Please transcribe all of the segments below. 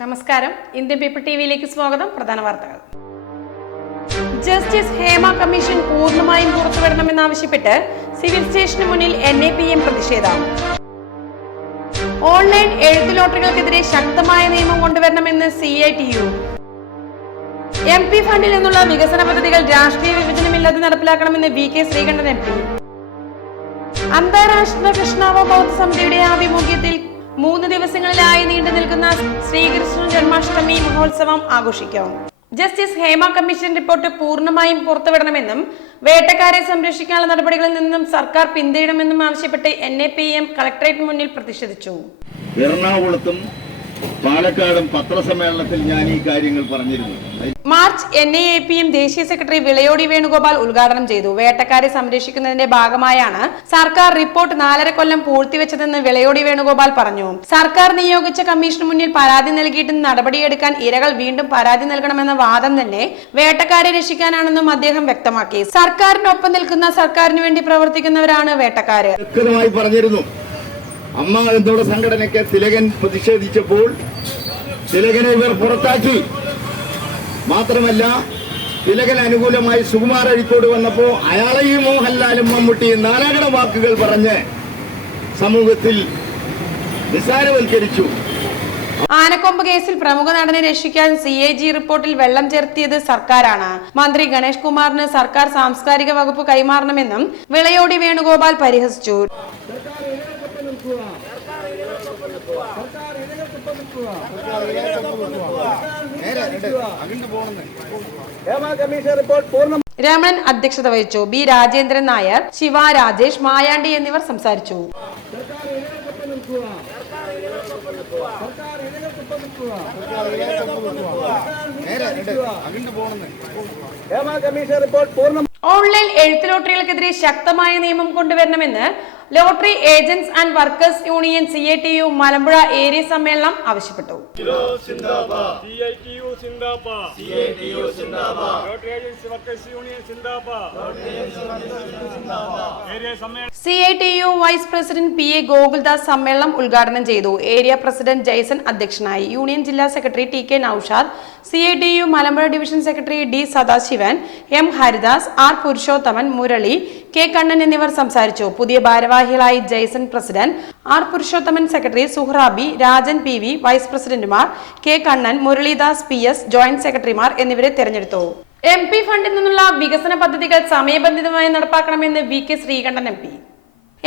നമസ്കാരം. Indian paper T വിയിലേക്ക് സ്വാഗതം. പ്രധാന വാർത്തകൾ. ജസ്റ്റിസ് ഹേമ കമ്മീഷൻ പൂർണമായും പുറത്തുവിടണമെന്നാവശ്യപ്പെട്ട് സിവിൽ സ്റ്റേഷന് മുന്നിൽ എൻ എ പി എം പ്രതിഷേധം. ഓൺലൈൻ എഴുത്തു ലോട്ടറികൾക്കെതിരെ ശക്തമായ നിയമം കൊണ്ടുവരണമെന്ന് C I T U. M P ഫണ്ടിൽ നിന്നുള്ള വികസന പദ്ധതികൾ രാഷ്ട്രീയ വിഭജനമില്ലാതെ നടപ്പിലാക്കണമെന്ന് V K Sreekantan M P അന്താരാഷ്ട്ര കൃഷ്ണാവബോധ സമിതിയുടെ ആഭിമുഖ്യത്തിൽ മൂന്ന് ദിവസങ്ങളിലായി നീണ്ടു നിൽക്കുന്ന ശ്രീകൃഷ്ണ ജന്മാഷ്ടമി മഹോത്സവം ആഘോഷിക്കും. ജസ്റ്റിസ് ഹേമ കമ്മീഷൻ റിപ്പോർട്ട് പൂർണമായും പുറത്തുവിടണമെന്നും വേട്ടക്കാരെ സംരക്ഷിക്കാനുള്ള നടപടികളിൽ നിന്നും സർക്കാർ പിന്തിരിയണമെന്നും ആവശ്യപ്പെട്ട് N A P M collectorate മുന്നിൽ പ്രതിഷേധിച്ചു. എറണാകുളത്തും പാലക്കാടും പത്രസമ്മേളനത്തിൽ ഞാൻ ഈ കാര്യങ്ങൾ പറഞ്ഞിരുന്നു. March N I A P M ദേശീയ സെക്രട്ടറി വിളയോടി വേണുഗോപാൽ ഉദ്ഘാടനം ചെയ്തു. വേട്ടക്കാരെ സംരക്ഷിക്കുന്നതിന്റെ ഭാഗമായാണ് സർക്കാർ റിപ്പോർട്ട് നാലര കൊല്ലം പൂഴ്ത്തിവെച്ചതെന്ന് വിളയോടി വേണുഗോപാൽ പറഞ്ഞു. സർക്കാർ നിയോഗിച്ച കമ്മീഷന് മുന്നിൽ പരാതി നൽകിയിട്ടും നടപടിയെടുക്കാൻ ഇരകൾ വീണ്ടും പരാതി നൽകണമെന്ന വാദം തന്നെ വേട്ടക്കാരെ രക്ഷിക്കാനാണെന്നും അദ്ദേഹം വ്യക്തമാക്കി. സർക്കാരിനൊപ്പം നിൽക്കുന്ന സർക്കാരിന് വേണ്ടി പ്രവർത്തിക്കുന്നവരാണ് വേട്ടക്കാര്. പറഞ്ഞിരുന്നു. അമ്മ സംഘടനയ്ക്ക് തിലകൻ പ്രതിഷേധിച്ചപ്പോൾ തിലകനെ ഇവർ പുറത്താക്കി. മാത്രമല്ല തിലകൻ അനുകൂലമായി സുകുമാർ അഴിക്കോട് വന്നപ്പോൾ അയാളെയും മോഹൻലാലും മമ്മൂട്ടി നാലാകട വാക്കുകൾ പറഞ്ഞ് സമൂഹത്തിൽ നിസ്സാരവൽക്കരിച്ചു. ആനക്കൊമ്പ് കേസിൽ പ്രമുഖ നടനെ രക്ഷിക്കാൻ സി എ ജി റിപ്പോർട്ടിൽ വെള്ളം ചേർത്തിയത് സർക്കാരാണ്. മന്ത്രി ഗണേഷ് കുമാറിന് സർക്കാർ സാംസ്കാരിക വകുപ്പ് കൈമാറണമെന്നും വിളയോടി വേണുഗോപാൽ പരിഹസിച്ചു. രമണൻ അധ്യക്ഷത വഹിച്ചു. ബി രാജേന്ദ്രൻ നായർ ശിവ രാജേഷ് മായാണ്ടി എന്നിവർ സംസാരിച്ചു. ഓൺലൈൻ എഴുത്ത് ലോട്ടറികൾക്കെതിരെ ശക്തമായ നിയമം കൊണ്ടുവരണമെന്ന് lottery agents and workers union C A T U Malampuzha area സമ്മേളനം ആവശ്യപ്പെട്ടു. സമ്മേളനം C I T U vice president P A Gokuldas സമ്മേളനം ഉദ്ഘാടനം ചെയ്തു. ഏരിയ പ്രസിഡന്റ് ജയ്സൺ അധ്യക്ഷനായി. യൂണിയൻ ജില്ലാ secretary T K Noushad C I T U Malampuzha division secretary D Sadasivan M Haridas R Purushothaman Murali K Kannan എന്നിവർ സംസാരിച്ചു. പുതിയ ഭാരവാഹികളായി Jaison president R Purushothaman secretary Suhrabi Rajan P V vice പ്രസിഡന്റുമാർ K Kannan Muralidas P S joint സെക്രട്ടറിമാർ എന്നിവരെ തെരഞ്ഞെടുത്തു. M P ഫണ്ടിൽ നിന്നുള്ള വികസന പദ്ധതികൾ സമയബന്ധിതമായി നടപ്പാക്കണമെന്ന് V K Sreekantan M P.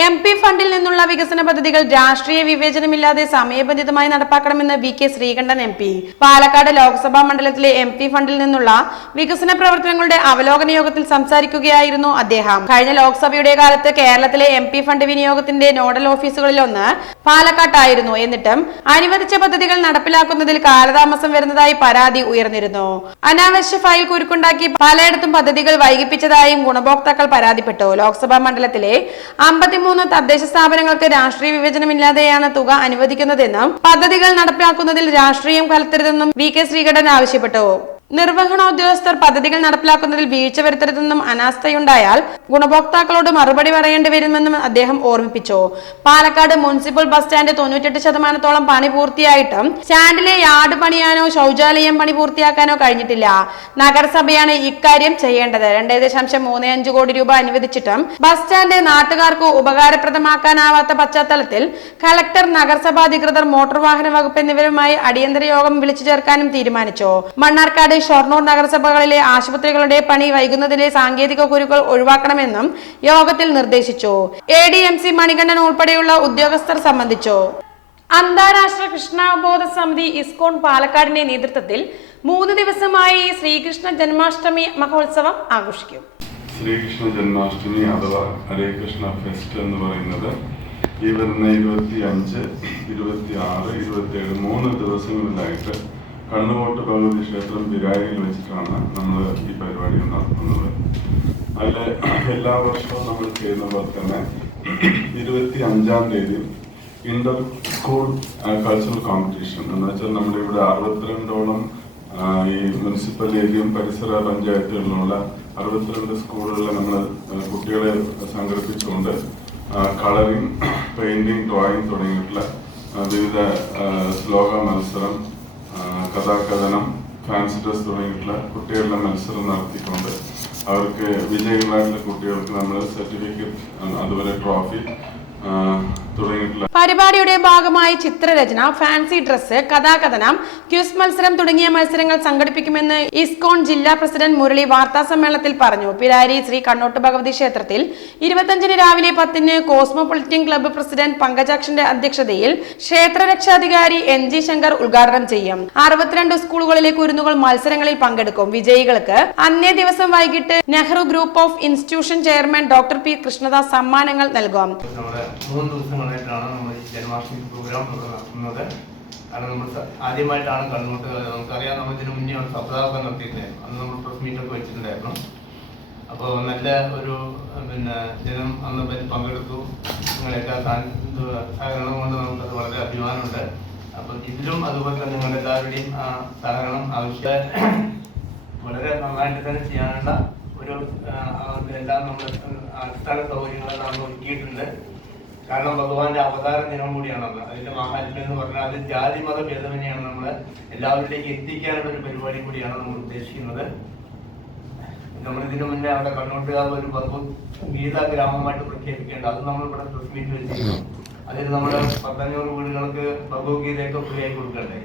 M P ഫണ്ടിൽ നിന്നുള്ള വികസന പദ്ധതികൾ രാഷ്ട്രീയ വിവേചനമില്ലാതെ സമയബന്ധിതമായി നടപ്പാക്കണമെന്ന് V K Sreekantan M P. Palakkad Lok Sabha മണ്ഡലത്തിലെ എം പി ഫണ്ടിൽ നിന്നുള്ള വികസന പ്രവർത്തനങ്ങളുടെ അവലോകന യോഗത്തിൽ സംസാരിക്കുകയായിരുന്നു അദ്ദേഹം. കഴിഞ്ഞ ലോക്സഭയുടെ കാലത്ത് കേരളത്തിലെ എം പി ഫണ്ട് വിനിയോഗത്തിന്റെ നോഡൽ ഓഫീസുകളിലൊന്ന് പാലക്കാട്ടായിരുന്നു. എന്നിട്ടും അനുവദിച്ച പദ്ധതികൾ നടപ്പിലാക്കുന്നതിൽ കാലതാമസം വരുന്നതായി പരാതി ഉയർന്നിരുന്നു. അനാവശ്യ ഫയൽ കുരുക്കുണ്ടാക്കി പലയിടത്തും പദ്ധതികൾ വൈകിപ്പിച്ചതായും ഗുണഭോക്താക്കൾ പരാതിപ്പെട്ടു. ലോക്സഭാ മണ്ഡലത്തിലെ അമ്പത്തിമൂന്ന് തദ്ദേശ സ്ഥാപനങ്ങൾക്ക് രാഷ്ട്രീയ വിവേചനമില്ലാതെയാണ് തുക അനുവദിക്കുന്നതെന്നും പദ്ധതികൾ നടപ്പിലാക്കുന്നതിൽ രാഷ്ട്രീയം കലർത്തരുതെന്നും വി കെ ശ്രീകണ്ഠൻ ആവശ്യപ്പെട്ടു. നിർവഹണ ഉദ്യോഗസ്ഥർ പദ്ധതികൾ നടപ്പിലാക്കുന്നതിൽ വീഴ്ച വരുത്തരുതെന്നും അനാസ്ഥയുണ്ടായാൽ ഗുണഭോക്താക്കളോട് മറുപടി പറയേണ്ടി വരുമെന്നും അദ്ദേഹം ഓർമ്മിപ്പിച്ചു. പാലക്കാട് മുനിസിപ്പൽ ബസ് സ്റ്റാൻഡ് തൊണ്ണൂറ്റെട്ട് ശതമാനത്തോളം പണി പൂർത്തിയായിട്ടും സ്റ്റാൻഡിലെ യാർഡ് പണിയാനോ ശൗചാലയം പണി പൂർത്തിയാക്കാനോ കഴിഞ്ഞിട്ടില്ല. നഗരസഭയാണ് ഇക്കാര്യം ചെയ്യേണ്ടത്. രണ്ടേ ദശാംശം മൂന്ന് അഞ്ച് കോടി രൂപ അനുവദിച്ചിട്ടും ബസ് സ്റ്റാൻഡ് നാട്ടുകാർക്ക് ഉപകാരപ്രദമാക്കാനാവാത്ത പശ്ചാത്തലത്തിൽ കളക്ടർ നഗരസഭാ അധികൃതർ മോട്ടോർ വാഹന വകുപ്പ് എന്നിവരുമായി അടിയന്തര യോഗം വിളിച്ചു ചേർക്കാനും തീരുമാനിച്ചു. മണ്ണാർക്കാട് ഷൊർണൂർ നഗരസഭകളിലെ ആശുപത്രികളുടെ പണി വൈകുന്നതിലെ സാങ്കേതിക കുരുക്കൾ ഒഴിവാക്കണമെന്നും യോഗത്തിൽ നിർദ്ദേശിച്ചു. A D M C Manikandan ഉൾപ്പെടെയുള്ള ഉദ്യോഗസ്ഥർ സംബന്ധിച്ചു. അന്താരാഷ്ട്ര കൃഷ്ണാവബോധ സമിതി ഇസ്കോൺ പാലക്കാടിന്റെ നേതൃത്വത്തിൽ മൂന്ന് ദിവസമായി ശ്രീകൃഷ്ണ ജന്മാഷ്ടമി മഹോത്സവം ആഘോഷിക്കും. ശ്രീകൃഷ്ണ ജന്മാഷ്ടമി അഥവാ ഹരേ കൃഷ്ണ ഫെസ്റ്റ് എന്ന് പറയുന്നത് ഈ വരുന്ന ഇരുപത്തി അഞ്ച് ഇരുപത്തി ആറ് ഇരുപത്തി ഏഴ് മൂന്ന് ദിവസങ്ങളിലായിട്ട് കണ്ണുകോട്ട് ഭഗവതി ക്ഷേത്രം ബിരാരിയിൽ വെച്ചിട്ടാണ് നമ്മൾ ഈ പരിപാടി നടത്തുന്നത്. അതിൽ എല്ലാ വർഷവും നമ്മൾ ചെയ്യുന്ന പോലെ തന്നെ ഇരുപത്തി അഞ്ചാം തീയതി ഇന്റർ സ്കൂൾ കൾച്ചറൽ കോമ്പറ്റീഷൻ എന്ന് വെച്ചാൽ നമ്മുടെ ഇവിടെ അറുപത്തിരണ്ടോളം ഈ മുനിസിപ്പൽ ഏരിയയും പരിസര പഞ്ചായത്തുകളിലുള്ള അറുപത്തിരണ്ട് സ്കൂളുകളിൽ നമ്മൾ കുട്ടികളെ സംഘടിപ്പിച്ചുകൊണ്ട് കളറിംഗ് പെയിന്റിംഗ് ഡ്രോയിങ് തുടങ്ങിയിട്ടുള്ള വിവിധ ശ്ലോക മത്സരം കഥാകഥനം ഫാൻസി ഡ്രസ് തുടങ്ങിയിട്ടുള്ള കുട്ടികളുടെ മത്സരം നടത്തിക്കൊണ്ട് അവർക്ക് വിജയികളായിട്ടുള്ള കുട്ടികൾക്ക് നമ്മൾ സർട്ടിഫിക്കറ്റ് അതുപോലെ ട്രോഫി പരിപാടിയുടെ ഭാഗമായി ചിത്രരചന ഫാൻസി ഡ്രസ് കഥാകഥനം ക്യൂസ് മത്സരം തുടങ്ങിയ മത്സരങ്ങൾ സംഘടിപ്പിക്കുമെന്ന് ഇസ്കോൺ ജില്ലാ പ്രസിഡന്റ് മുരളി വാർത്താ സമ്മേളനത്തിൽ പറഞ്ഞു. പിരാരി ശ്രീ കണ്ണോട്ട് ഭഗവതി ക്ഷേത്രത്തിൽ ഇരുപത്തഞ്ചിന് രാവിലെ പത്തിന് കോസ്മോപൊളിറ്റൻ ക്ലബ്ബ് പ്രസിഡന്റ് പങ്കജാക്ഷന്റെ അധ്യക്ഷതയിൽ ക്ഷേത്ര രക്ഷാധികാരി എൻ ജി ശങ്കർ ഉദ്ഘാടനം ചെയ്യും. അറുപത്തിരണ്ട് സ്കൂളുകളിലെ കുരുന്നുകൾ മത്സരങ്ങളിൽ പങ്കെടുക്കും. വിജയികൾക്ക് അന്നേ ദിവസം വൈകിട്ട് Nehru group of institution chairman doctor P Krishnadas സമ്മാനങ്ങൾ നൽകും. മൂന്ന് ദിവസങ്ങളായിട്ടാണ് നമ്മൾ ഈ ജന്മാഷ്ടമി പ്രോഗ്രാം നടത്തുന്നത്. കാരണം നമ്മൾ ആദ്യമായിട്ടാണ് കണ്ണൂട്ട് നമുക്കറിയാം നമ്മൾ ഇതിനു മുന്നേ ഒരു സപ്താഹം നടത്തിയിട്ടുണ്ടായിരുന്നു അന്ന് നമ്മൾ പ്രസ് മീറ്റൊക്കെ വെച്ചിട്ടുണ്ടായിരുന്നു. അപ്പോൾ നല്ല ഒരു പിന്നെ ജനം അന്ന് പങ്കെടുത്തു. നിങ്ങളെയൊക്കെ സഹകരണം കൊണ്ട് നമുക്കത് വളരെ അഭിമാനമുണ്ട്. അപ്പോൾ ഇതിലും അതുപോലെ തന്നെ നിങ്ങളുടെ എല്ലാവരുടെയും സഹകരണം ആവശ്യ വളരെ നന്നായിട്ട് തന്നെ ചെയ്യാനുള്ള ഒരു എല്ലാം നമ്മൾ അടിസ്ഥാന സൗകര്യങ്ങളെല്ലാം നമ്മൾ ഒരുക്കിയിട്ടുണ്ട്. കാരണം ഭഗവാന്റെ അവതാര ദിനം കൂടിയാണത് അതിന്റെ മഹാത്മ്യം എന്ന് പറഞ്ഞാൽ അത് ജാതി മത ഭേദമനെയാണ് നമ്മൾ എല്ലാവരിലേക്ക് എത്തിക്കാനുള്ള ഒരു പരിപാടി കൂടിയാണ് നമ്മൾ ഉദ്ദേശിക്കുന്നത്. നമ്മൾ ഇതിനു മുന്നേ അവിടെ കണ്ണോട്ടുകാർ ഒരു ഗീത ഗ്രാമമായിട്ട് പ്രഖ്യാപിക്കേണ്ട. അത് നമ്മൾ ഇവിടെ പ്രസ് മീറ്റ് വെച്ചിരുന്നു അതിൽ നമ്മുടെ പത്തഞ്ഞൂറ് വീടുകൾക്ക് ഭഗവത്ഗീതയൊക്കെ ഫ്രീ ആയി കൊടുക്കണ്ടേ?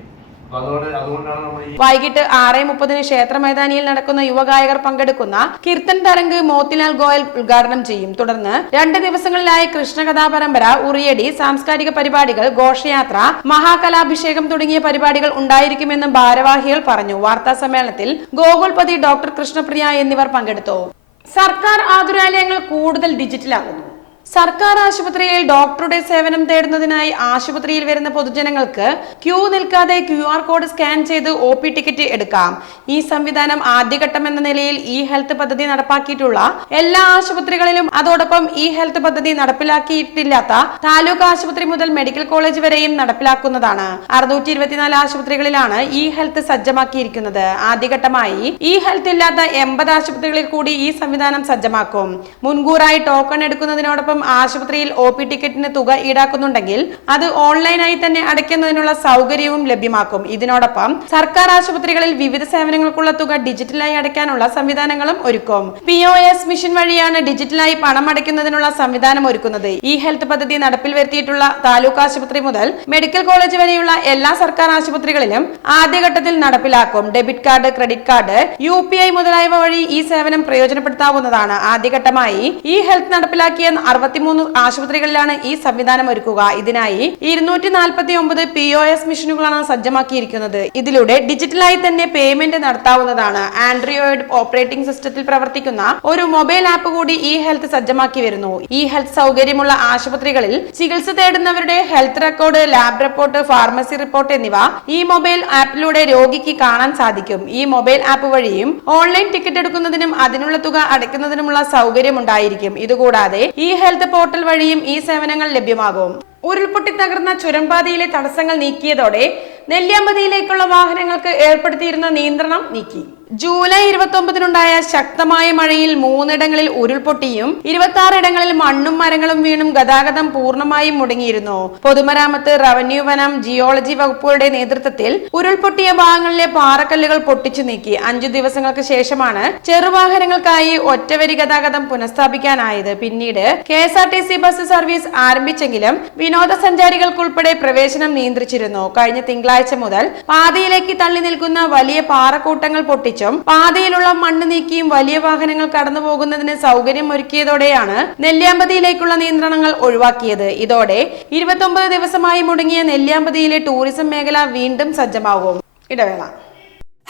വൈകിട്ട് ആറ് മുപ്പതിന് ക്ഷേത്ര മൈതാനിയിൽ നടക്കുന്ന യുവഗായകർ പങ്കെടുക്കുന്ന കീർത്തൻ തരംഗ് മോത്തിലാൽ ഗോയൽ ഉദ്ഘാടനം ചെയ്യും. തുടർന്ന് രണ്ട് ദിവസങ്ങളിലായി കൃഷ്ണകഥാ പരമ്പര ഉറിയടി സാംസ്കാരിക പരിപാടികൾ ഘോഷയാത്ര മഹാകലാഭിഷേകം തുടങ്ങിയ പരിപാടികൾ ഉണ്ടായിരിക്കുമെന്ന് ഭാരവാഹികൾ പറഞ്ഞു. വാർത്താ സമ്മേളനത്തിൽ ഗോകുൽപതി ഡോക്ടർ കൃഷ്ണപ്രിയ എന്നിവർ പങ്കെടുത്തു. സർക്കാർ ആതുരാലയങ്ങൾ കൂടുതൽ ഡിജിറ്റലാകുന്നു. സർക്കാർ ആശുപത്രിയിൽ ഡോക്ടറുടെ സേവനം തേടുന്നതിനായി ആശുപത്രിയിൽ വരുന്ന പൊതുജനങ്ങൾക്ക് ക്യൂ നിൽക്കാതെ ക്യു ആർ കോഡ് സ്കാൻ ചെയ്ത് ഒ പി ടിക്കറ്റ് എടുക്കാം. ഈ സംവിധാനം ആദ്യഘട്ടം എന്ന നിലയിൽ ഇ ഹെൽത്ത് പദ്ധതി നടപ്പാക്കിയിട്ടുള്ള എല്ലാ ആശുപത്രികളിലും അതോടൊപ്പം ഇ ഹെൽത്ത് പദ്ധതി നടപ്പിലാക്കിയിട്ടില്ലാത്ത താലൂക്ക് ആശുപത്രി മുതൽ മെഡിക്കൽ കോളേജ് വരെയും നടപ്പിലാക്കുന്നതാണ്. അറുന്നൂറ്റി ഇരുപത്തിനാല് ആശുപത്രികളിലാണ് ഇ ഹെൽത്ത് സജ്ജമാക്കിയിരിക്കുന്നത്. ആദ്യഘട്ടമായി ഇ ഹെൽത്ത് ഇല്ലാത്ത എൺപത് ആശുപത്രികളിൽ കൂടി ഈ സംവിധാനം സജ്ജമാക്കും. മുൻകൂറായി ടോക്കൺ എടുക്കുന്നതിനോടൊപ്പം ആശുപത്രിയിൽ ഒ പി ടിക്കറ്റിന് തുക ഈടാക്കുന്നുണ്ടെങ്കിൽ അത് ഓൺലൈനായി തന്നെ അടയ്ക്കുന്നതിനുള്ള സൗകര്യവും ലഭ്യമാക്കും. ഇതിനോടൊപ്പം സർക്കാർ ആശുപത്രികളിൽ വിവിധ സേവനങ്ങൾക്കുള്ള തുക ഡിജിറ്റലായി അടയ്ക്കാനുള്ള സംവിധാനങ്ങളും ഒരുക്കും. പി ഒ എസ് മിഷൻ വഴിയാണ് ഡിജിറ്റലായി പണം അടയ്ക്കുന്നതിനുള്ള സംവിധാനം ഒരുക്കുന്നത്. ഈ ഹെൽത്ത് പദ്ധതി നടപ്പിൽ വരുത്തിയിട്ടുള്ള താലൂക്ക് ആശുപത്രി മുതൽ മെഡിക്കൽ കോളേജ് വരെയുള്ള എല്ലാ സർക്കാർ ആശുപത്രികളിലും ആദ്യഘട്ടത്തിൽ നടപ്പിലാക്കും. Debit card credit card U P I മുതലായവ വഴി ഈ സേവനം പ്രയോജനപ്പെടുത്താവുന്നതാണ്. ആദ്യഘട്ടമായി ഈ ഹെൽത്ത് നടപ്പിലാക്കിയ അറുപത്തിമൂന്ന് ആശുപത്രികളിലാണ് ഈ സംവിധാനം ഒരുക്കുക. ഇതിനായി ഇരുന്നൂറ്റി നാൽപ്പത്തി ഒമ്പത് പി ഒ എസ് മെഷീനുകളാണ് സജ്ജമാക്കിയിരിക്കുന്നത്. ഇതിലൂടെ ഡിജിറ്റലായി തന്നെ പേയ്മെന്റ് നടത്താവുന്നതാണ്. ആൻഡ്രോയിഡ് ഓപ്പറേറ്റിംഗ് സിസ്റ്റത്തിൽ പ്രവർത്തിക്കുന്ന ഒരു മൊബൈൽ ആപ്പ് കൂടി ഈ ഹെൽത്ത് സജ്ജമാക്കി വരുന്നു. ഈ ഹെൽത്ത് സൗകര്യമുള്ള ആശുപത്രികളിൽ ചികിത്സ തേടുന്നവരുടെ health record lab report pharmacy report എന്നിവ ഈ മൊബൈൽ ആപ്പിലൂടെ രോഗിക്ക് കാണാൻ സാധിക്കും. ഈ മൊബൈൽ ആപ്പ് വഴിയും ഓൺലൈൻ ടിക്കറ്റ് എടുക്കുന്നതിനും അതിനുള്ള തുക അടയ്ക്കുന്നതിനുമുള്ള സൗകര്യം ഉണ്ടായിരിക്കും. ഇതുകൂടാതെ ഈ ഹെൽത്ത് പോർട്ടൽ വഴിയും ഈ സേവനങ്ങൾ ലഭ്യമാകും. ഉരുൾപൊട്ടി തകർന്ന ചുരംപാതയിലെ തടസ്സങ്ങൾ നീക്കിയതോടെ നെല്ലിയാമ്പതിയിലേക്കുള്ള വാഹനങ്ങൾക്ക് ഏർപ്പെടുത്തിയിരുന്ന നിയന്ത്രണം നീക്കി. ജൂലൈ ഇരുപത്തി ഒമ്പതിനുണ്ടായ ശക്തമായ മഴയിൽ മൂന്നിടങ്ങളിൽ ഉരുൾപൊട്ടിയും ഇരുപത്തി ഇടങ്ങളിൽ മണ്ണും മരങ്ങളും വീണും ഗതാഗതം പൂർണമായും മുടങ്ങിയിരുന്നു. പൊതുമരാമത്ത് റവന്യൂ വനം ജിയോളജി വകുപ്പുകളുടെ നേതൃത്വത്തിൽ ഉരുൾപൊട്ടിയ ഭാഗങ്ങളിലെ പാറക്കല്ലുകൾ പൊട്ടിച്ചു നീക്കി. അഞ്ചു ദിവസങ്ങൾക്ക് ശേഷമാണ് ചെറുവാഹനങ്ങൾക്കായി ഒറ്റവരി ഗതാഗതം പുനഃസ്ഥാപിക്കാനായത്. പിന്നീട് K S R T C bus service ആരംഭിച്ചെങ്കിലും വിനോദസഞ്ചാരികൾക്കുൾപ്പെടെ പ്രവേശനം നിയന്ത്രിച്ചിരുന്നു. കഴിഞ്ഞ തിങ്കളാഴ്ച മുതൽ പാതയിലേക്ക് തള്ളി നിൽക്കുന്ന വലിയ പാറക്കൂട്ടങ്ങൾ പൊട്ടിച്ചും പാതയിലുള്ള മണ്ണ് നീക്കിയും വലിയ വാഹനങ്ങൾ കടന്നു പോകുന്നതിന് സൗകര്യം ഒരുക്കിയതോടെയാണ് നെല്ലിയാമ്പതിയിലേക്കുള്ള നിയന്ത്രണങ്ങൾ ഒഴിവാക്കിയത്. ഇതോടെ ഇരുപത്തൊമ്പത് ദിവസമായി മുടങ്ങിയ നെല്ലിയാമ്പതിയിലെ ടൂറിസം മേഖല വീണ്ടും സജ്ജമാകും. ഇടവേള.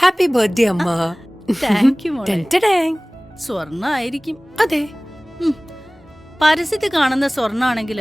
ഹാപ്പി ബർത്ത്ഡേ അമ്മ. താങ്ക് യു മോളെ. സ്വർണ ആയിരിക്കും അതെ. പരസ്യത്തിൽ കാണുന്ന സ്വർണാണെങ്കിൽ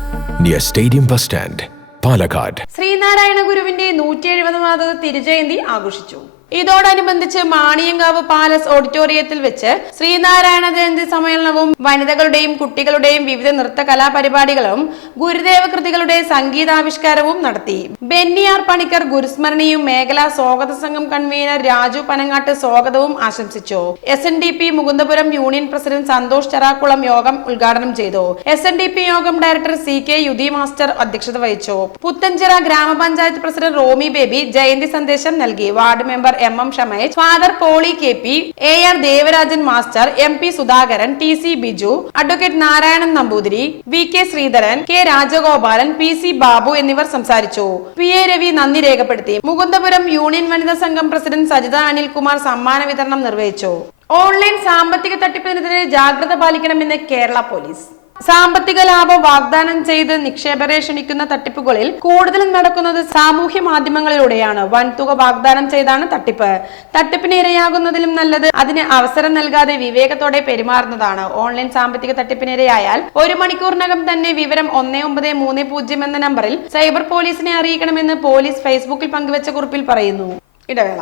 near stadium bus stand Palakkad Sreenarayana ഗുരുവിന്റെ നൂറ്റി എഴുപതാമത് തിരുജയന്തി ആഘോഷിച്ചു. ഇതോടനുബന്ധിച്ച് മാണിയങ്കാവ് പാലസ് ഓഡിറ്റോറിയത്തിൽ വെച്ച് ശ്രീനാരായണ ജയന്തി സമ്മേളനവും വനിതകളുടെയും കുട്ടികളുടെയും വിവിധ നൃത്ത കലാപരിപാടികളും ഗുരുദേവ കൃതികളുടെ സംഗീതാവിഷ്കാരവും നടത്തി. ബെന്നിയാർ പണിക്കർ ഗുരുസ്മരണിയും മേഖലാ സ്വാഗത സംഘം കൺവീനർ രാജു പനങ്ങാട്ട് സ്വാഗതവും ആശംസിച്ചു. S N D P Mukundapuram union president Santhosh Cherakkulam യോഗം ഉദ്ഘാടനം ചെയ്തു. എസ് എൻ ഡി പി യോഗം director C K Yudhi master അധ്യക്ഷത വഹിച്ചു. പുത്തഞ്ചിറ ഗ്രാമപഞ്ചായത്ത് പ്രസിഡന്റ് റോമി ബേബി ജയന്തി സന്ദേശം നൽകി. Ward member M M Shamej father Poly K P A R Devarajan master M P Sudhakaran T C Biju advocate Narayanan Namboothiri V K Sreedharan K Rajagopalan P C Babu എന്നിവർ സംസാരിച്ചു. P A Ravi നന്ദി രേഖപ്പെടുത്തി. Mukundapuram union വനിതാ സംഘം president Sajitha Anilkumar സമ്മാന വിതരണം നിർവഹിച്ചു. Online സാമ്പത്തിക തട്ടിപ്പിനെതിരെ ജാഗ്രത പാലിക്കണമെന്ന് കേരള പോലീസ്. സാമ്പത്തിക ലാഭം വാഗ്ദാനം ചെയ്ത് നിക്ഷേപരെ ക്ഷണിക്കുന്ന തട്ടിപ്പുകളിൽ കൂടുതലും നടക്കുന്നത് സാമൂഹ്യ മാധ്യമങ്ങളിലൂടെയാണ്. വൻതുക വാഗ്ദാനം ചെയ്താണ് തട്ടിപ്പ്. തട്ടിപ്പിന് ഇരയാകുന്നതിലും നല്ലത് അതിന് അവസരം നൽകാതെ വിവേകത്തോടെ പെരുമാറുന്നതാണ്. ഓൺലൈൻ സാമ്പത്തിക തട്ടിപ്പിനിരയായാൽ ഒരു മണിക്കൂറിനകം തന്നെ വിവരം ഒന്നേ ഒമ്പത് മൂന്ന് പൂജ്യം എന്ന നമ്പറിൽ സൈബർ പോലീസിനെ അറിയിക്കണമെന്ന് പോലീസ് ഫേസ്ബുക്കിൽ പങ്കുവച്ച കുറിപ്പിൽ പറയുന്നു. ഇടവേള.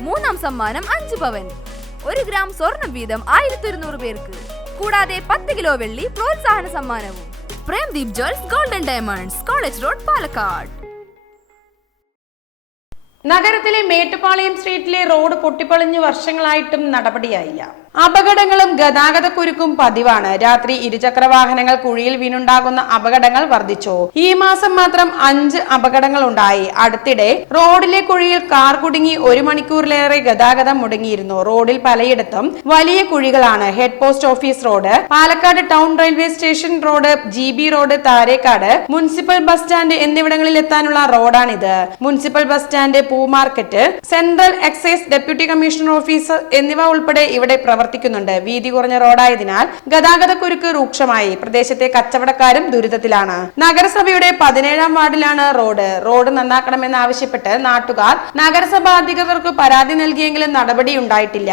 മൂന്നാം സമ്മാനം അഞ്ച് പവൻ. ഒരു ഗ്രാം സ്വർണം വീതം ആയിരത്തി ഒരുന്നൂറ് പേർക്ക്. കൂടാതെ പത്ത് കിലോ വെള്ളി പ്രോത്സാഹന സമ്മാനവും. Premdeep jewels golden diamonds college road Palakkad. നഗരത്തിലെ മേട്ടുപാളയം സ്ട്രീറ്റിലെ റോഡ് പൊട്ടിപ്പൊളിഞ്ഞ് വർഷങ്ങളായിട്ടും നടപടിയായില്ല. അപകടങ്ങളും ഗതാഗതക്കുരുക്കും പതിവാണ്. രാത്രി ഇരുചക്ര വാഹനങ്ങൾ കുഴിയിൽ വീണുണ്ടാകുന്ന അപകടങ്ങൾ വർദ്ധിച്ചു. ഈ മാസം മാത്രം അഞ്ച് അപകടങ്ങൾ ഉണ്ടായി അടുത്തിടെ റോഡിലെ കുഴിയിൽ കാർ കുടുങ്ങി ഒരു മണിക്കൂറിലേറെ ഗതാഗതം മുടങ്ങിയിരുന്നു. റോഡിൽ പലയിടത്തും വലിയ കുഴികളാണ്. Head post office road Palakkad town railway station road G B road Tharekkad municipal bus stand എന്നിവിടങ്ങളിൽ എത്താനുള്ള റോഡാണിത്. Municipal bus stand പൂമാർക്കറ്റ് central excise deputy commissioner office എന്നിവ ഉൾപ്പെടെ ഇവിടെ പ്രവർത്തിക്കുന്നുണ്ട്. വീതി കുറഞ്ഞ റോഡായതിനാൽ ഗതാഗത കുരുക്ക് രൂക്ഷമായി. പ്രദേശത്തെ കച്ചവടക്കാരും ദുരിതത്തിലാണ്. നഗരസഭയുടെ പതിനേഴാം വാർഡിലാണ് റോഡ്. റോഡ് നന്നാക്കണമെന്നാവശ്യപ്പെട്ട് നാട്ടുകാർ നഗരസഭാ അധികൃതർക്ക് പരാതി നൽകിയെങ്കിലും നടപടി ഉണ്ടായിട്ടില്ല.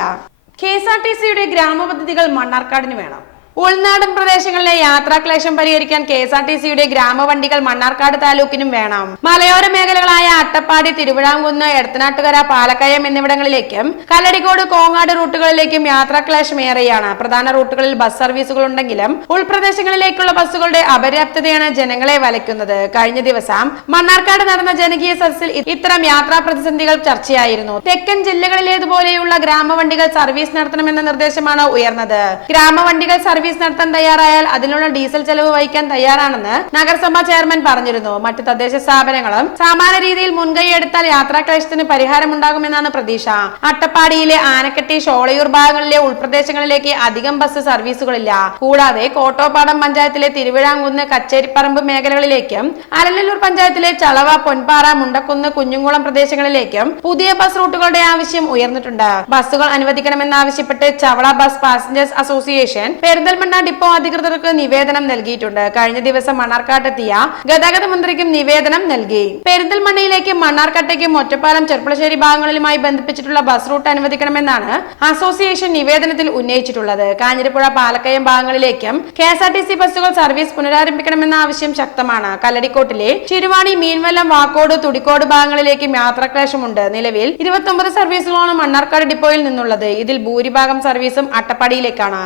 കെ എസ് ആർ ടി സിയുടെ ഗ്രാമപദ്ധതികൾ മണ്ണാർക്കാടിന് വേണം. ഉൾനാടൻ പ്രദേശങ്ങളിലെ യാത്രാക്ലേശം പരിഹരിക്കാൻ കെ എസ് ആർ ടി സിയുടെ ഗ്രാമവണ്ടികൾ മണ്ണാർക്കാട് താലൂക്കിനും വേണം. മലയോര മേഖലകളായ അട്ടപ്പാടി തിരുവിഴാംകുന്ന് എടത്തനാട്ടുകര പാലക്കയം എന്നിവിടങ്ങളിലേക്കും കല്ലടിക്കോട് കോങ്ങാട് റൂട്ടുകളിലേക്കും യാത്രാക്ലേശം ഏറെയാണ്. പ്രധാന റൂട്ടുകളിൽ ബസ് സർവീസുകൾ ഉണ്ടെങ്കിലും ഉൾപ്രദേശങ്ങളിലേക്കുള്ള ബസ്സുകളുടെ അപര്യാപ്തതയാണ് ജനങ്ങളെ വലയ്ക്കുന്നത്. കഴിഞ്ഞ ദിവസം മണ്ണാർക്കാട് നടന്ന ജനകീയ സദസ്സിൽ ഇത്തരം യാത്രാ പ്രതിസന്ധികൾ ചർച്ചയായിരുന്നു. തെക്കൻ ജില്ലകളിലേതുപോലെയുള്ള ഗ്രാമവണ്ടികൾ സർവീസ് നടത്തണമെന്ന നിർദ്ദേശമാണ് ഉയർന്നത്. ഗ്രാമവണ്ടികൾ സർവീസ് നടത്താൻ തയ്യാറായാൽ അതിനുള്ള ഡീസൽ ചെലവ് വഹിക്കാൻ തയ്യാറാണെന്ന് നഗരസഭാ ചെയർമാൻ പറഞ്ഞിരുന്നു. മറ്റു തദ്ദേശ സ്ഥാപനങ്ങളും സമാന രീതിയിൽ മുൻകൈ എടുത്താൽ യാത്രാക്ലേശത്തിന് പരിഹാരമുണ്ടാകുമെന്നാണ് പ്രതീക്ഷ. അട്ടപ്പാടിയിലെ ആനക്കെട്ടി ഷോളയൂർ ഭാഗങ്ങളിലെ ഉൾപ്രദേശങ്ങളിലേക്ക് അധികം ബസ് സർവീസുകളില്ല. കൂടാതെ കോട്ടോപ്പാടം പഞ്ചായത്തിലെ തിരുവിഴാംകുന്ന് കച്ചേരിപ്പറമ്പ് മേഖലകളിലേക്കും അലനല്ലൂർ പഞ്ചായത്തിലെ ചളവ പൊൻപാറ മുണ്ടക്കുന്ന് കുഞ്ഞുംകുളം പ്രദേശങ്ങളിലേക്കും പുതിയ ബസ് റൂട്ടുകളുടെ ആവശ്യം ഉയർന്നിട്ടുണ്ട്. ബസ്സുകൾ അനുവദിക്കണമെന്നാവശ്യപ്പെട്ട് Chawla bus passengers association Perinthalmanna depot അധികൃതർക്ക് നിവേദനം നൽകിയിട്ടുണ്ട്. കഴിഞ്ഞ ദിവസം മണ്ണാർക്കാട്ടെത്തിയ ഗതാഗത മന്ത്രിക്കും നിവേദനം നൽകി. പെരിന്തൽമണ്ണയിലേക്ക് മണ്ണാർക്കാട്ടേക്കും ഒറ്റപ്പാലം ചെർപ്പളശ്ശേരി ഭാഗങ്ങളിലുമായി ബന്ധിപ്പിച്ചിട്ടുള്ള ബസ് റൂട്ട് അനുവദിക്കണമെന്നാണ് അസോസിയേഷൻ നിവേദനത്തിൽ ഉന്നയിച്ചിട്ടുള്ളത്. കാഞ്ഞിരപ്പുഴ പാലക്കയം ഭാഗങ്ങളിലേക്കും K S R T C ബസ്സുകൾ സർവീസ് പുനരാരംഭിക്കണമെന്ന ആവശ്യം ശക്തമാണ്. കല്ലടിക്കോട്ടിലെ ചിരുവാണി മീൻവല്ലം വാക്കോട് തുടിക്കോട് ഭാഗങ്ങളിലേക്കും യാത്രാക്ലേശമുണ്ട്. നിലവിൽ ഇരുപത്തി സർവീസുകളാണ് മണ്ണാർക്കാട് ഡിപ്പോയിൽ നിന്നുള്ളത്. ഇതിൽ ഭൂരിഭാഗം സർവീസും അട്ടപ്പാടിയിലേക്കാണ്.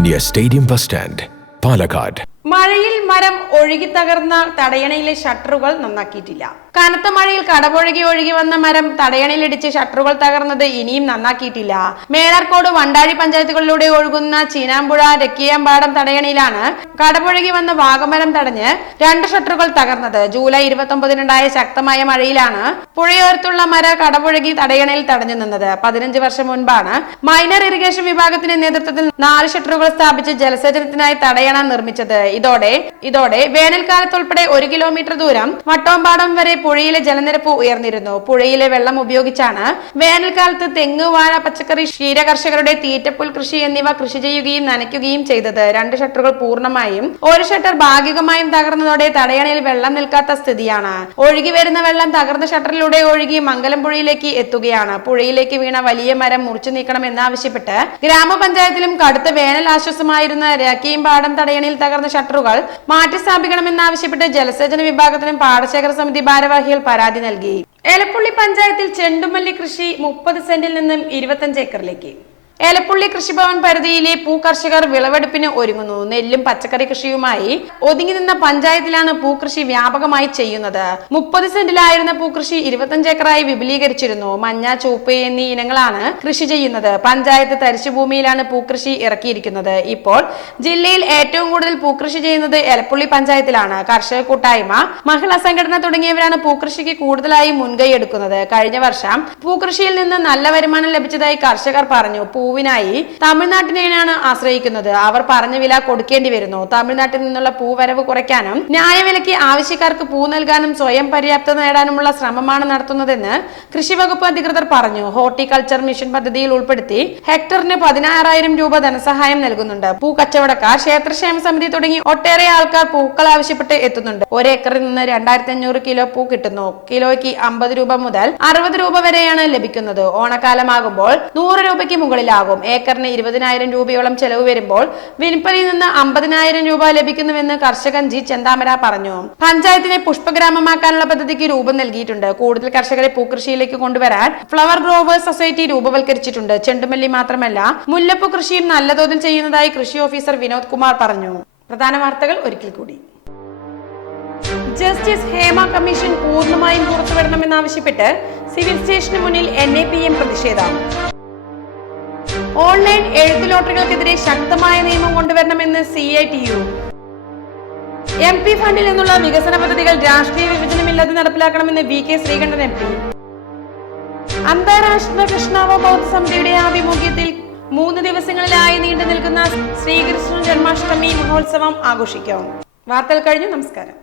near stadium bus stand Palakkad മഴയിൽ മരം ഒഴുകി തകർന്ന തടയണയിലെ ഷട്ടറുകൾ നന്നാക്കിയിട്ടില്ല. കനത്ത മഴയിൽ കടപുഴകി ഒഴുകി വന്ന മരം തടയണയിലിടിച്ച് ഷട്ടറുകൾ തകർന്നത് ഇനിയും നന്നാക്കിയിട്ടില്ല. മേലാർക്കോട് വണ്ടാഴി പഞ്ചായത്തുകളിലൂടെ ഒഴുകുന്ന ചീനാമ്പുഴ രക്കിയാമ്പാടം തടയണയിലാണ് കടപുഴകി വന്ന വാഗമരം തടഞ്ഞ് രണ്ട് ഷട്ടറുകൾ തകർന്നത്. ജൂലൈ ഇരുപത്തൊമ്പതിനുണ്ടായ ശക്തമായ മഴയിലാണ് പുഴയോരത്തുള്ള മര കടപുഴകി തടയണയിൽ തടഞ്ഞു നിന്നത്. പതിനഞ്ച് വർഷം മുൻപാണ് മൈനർ ഇറിഗേഷൻ വിഭാഗത്തിന്റെ നേതൃത്വത്തിൽ നാല് ഷട്ടറുകൾ സ്ഥാപിച്ച് ജലസേചനത്തിനായി തടയണ നിർമ്മിച്ചത്. ഇതോടെ ഇതോടെ വേനൽക്കാലത്തുൾപ്പെടെ ഒരു കിലോമീറ്റർ ദൂരം വട്ടോമ്പാടം വരെ പുഴയിലെ ജലനിരപ്പ് ഉയർന്നിരുന്നു. പുഴയിലെ വെള്ളം ഉപയോഗിച്ചാണ് വേനൽക്കാലത്ത് തെങ്ങ് വാഴ പച്ചക്കറി ക്ഷീര കർഷകരുടെ തീറ്റപ്പുൽ കൃഷി എന്നിവ കൃഷി ചെയ്യുകയും നനയ്ക്കുകയും ചെയ്തത്. രണ്ട് ഷട്ടറുകൾ പൂർണമായും ഒരു ഷട്ടർ ഭാഗികമായും തകർന്നതോടെ തടയണയിൽ വെള്ളം നിൽക്കാത്ത സ്ഥിതിയാണ്. ഒഴുകി വരുന്ന വെള്ളം തകർന്ന ഷട്ടറിലൂടെ ഒഴുകി മംഗലം പുഴയിലേക്ക് എത്തുകയാണ്. പുഴയിലേക്ക് വീണ വലിയ മരം മുറിച്ചു നീക്കണം എന്നാവശ്യപ്പെട്ട് ഗ്രാമപഞ്ചായത്തിലും കടുത്ത വേനൽ ആശ്വാസമായിരുന്ന രാക്കിയും പാടം തടയണയിൽ തകർന്ന ഷട്ടറുകൾ മാറ്റി സ്ഥാപിക്കണമെന്നാവശ്യപ്പെട്ട് ജലസേചന വിഭാഗത്തിനും പാടശേഖര സമിതി ഭാരവാഹികൾ പരാതി നൽകി. എലപ്പുള്ളി പഞ്ചായത്തിൽ ചെണ്ടുമല്ലി കൃഷി മുപ്പത് സെന്റിൽ നിന്നും ഇരുപത്തഞ്ച് ഏക്കറിലേക്ക്. ഏലപ്പുള്ളി കൃഷിഭവൻ പരിധിയിലെ പൂകർഷകർ വിളവെടുപ്പിന് ഒരുങ്ങുന്നു. നെല്ലും പച്ചക്കറി കൃഷിയുമായി ഒതുങ്ങി നിന്ന പഞ്ചായത്തിലാണ് പൂക്കൃഷി വ്യാപകമായി ചെയ്യുന്നത്. മുപ്പത് സെന്റിലായിരുന്ന പൂക്കൃഷി ഇരുപത്തഞ്ച് ഏക്കറായി വിപുലീകരിച്ചിരുന്നു. മഞ്ഞ ചുവപ്പ് എന്നീ ഇനങ്ങളാണ് കൃഷി ചെയ്യുന്നത്. പഞ്ചായത്ത് തരിശുഭൂമിയിലാണ് പൂക്കൃഷി ഇറക്കിയിരിക്കുന്നത്. ഇപ്പോൾ ജില്ലയിൽ ഏറ്റവും കൂടുതൽ പൂക്കൃഷി ചെയ്യുന്നത് എലപ്പുള്ളി പഞ്ചായത്തിലാണ്. കർഷക കൂട്ടായ്മ മഹിളാ സംഘടന തുടങ്ങിയവരാണ് പൂക്കൃഷിക്ക് കൂടുതലായി മുൻകൈ എടുക്കുന്നത്. കഴിഞ്ഞ വർഷം പൂക്കൃഷിയിൽ നിന്ന് നല്ല വരുമാനം ലഭിച്ചതായി കർഷകർ പറഞ്ഞു. പൂവിനായി തമിഴ്നാട്ടിനെയാണ് ആശ്രയിക്കുന്നത്. അവർ പറഞ്ഞ വില കൊടുക്കേണ്ടി വരുന്നു. തമിഴ്നാട്ടിൽ നിന്നുള്ള പൂവരവ് കുറയ്ക്കാനും ന്യായവിലയ്ക്ക് ആവശ്യക്കാർക്ക് പൂ നൽകാനും സ്വയം പര്യാപ്തത നേടാനുമുള്ള ശ്രമമാണ് നടത്തുന്നതെന്ന് കൃഷി വകുപ്പ് അധികൃതർ പറഞ്ഞു. ഹോർട്ടിക്കൾച്ചർ മിഷൻ പദ്ധതിയിൽ ഉൾപ്പെടുത്തി ഹെക്ടറിന് പതിനാറായിരം രൂപ ധനസഹായം നൽകുന്നുണ്ട്. പൂ കച്ചവടക്കാർ ക്ഷേത്രക്ഷേമ സമിതി തുടങ്ങി ഒട്ടേറെ ആൾക്കാർ പൂക്കൾ ആവശ്യപ്പെട്ട് എത്തുന്നുണ്ട്. ഒരേക്കറിൽ നിന്ന് രണ്ടായിരത്തി അഞ്ഞൂറ് കിലോ പൂ കിട്ടുന്നു. കിലോയ്ക്ക് അമ്പത് രൂപ മുതൽ അറുപത് രൂപ വരെയാണ് ലഭിക്കുന്നത്. ഓണക്കാലമാകുമ്പോൾ നൂറ് രൂപയ്ക്ക് മുകളിലാകും ഏക്കറിന് ഇരുപതിനായിരം രൂപയോളം ചെലവ് വരുമ്പോൾ വിൽപ്പനയിൽ നിന്ന് അമ്പതിനായിരം രൂപ ലഭിക്കുന്നുവെന്ന് കർഷകൻ ജി. ചെന്താമര പറഞ്ഞു. പഞ്ചായത്തിനെ പുഷ്പഗ്രാമമാക്കാനുള്ള പദ്ധതിക്ക് രൂപം നൽകിയിട്ടുണ്ട്. കൂടുതൽ കർഷകരെ പൂക്കൃഷിയിലേക്ക് കൊണ്ടുവരാൻ ഫ്ലവർ ഗ്രോവേഴ്സ് സൊസൈറ്റി രൂപവൽക്കരിച്ചിട്ടുണ്ട്. ചെണ്ടുമല്ലി മാത്രമല്ല മുല്ലപ്പൂ കൃഷിയും നല്ല തോതിൽ ചെയ്യുന്നതായി കൃഷി ഓഫീസർ വിനോദ് കുമാർ പറഞ്ഞു. പ്രധാന വാർത്തകൾ ഒരിക്കൽ കൂടി. ജസ്റ്റിസ് ഹേമ കമ്മീഷൻ പൂർണമായും പുറത്തുവിടണമെന്നാവശ്യപ്പെട്ട് സിവിൽ സ്റ്റേഷന് മുന്നിൽ എൻ എ പി എം പ്രതിഷേധം. ഓൺലൈൻ എഴുത്തു ലോട്ടറികൾക്കെതിരെ ശക്തമായ നിയമം കൊണ്ടുവരണമെന്ന് C I T U M P ഫണ്ടിൽ നിന്നുള്ള വികസന പദ്ധതികൾ രാഷ്ട്രീയ വിഭജനമില്ലാതെ നടപ്പിലാക്കണമെന്ന് V K Sreekandan M P അന്താരാഷ്ട്ര കൃഷ്ണാവബോധ സമിതിയുടെ ആഭിമുഖ്യത്തിൽ മൂന്ന് ദിവസങ്ങളിലായി നീണ്ടു നിൽക്കുന്ന ശ്രീകൃഷ്ണ ജന്മാഷ്ടമി മഹോത്സവം ആഘോഷിക്കും. വാർത്തകൾ കഴിഞ്ഞു. നമസ്കാരം.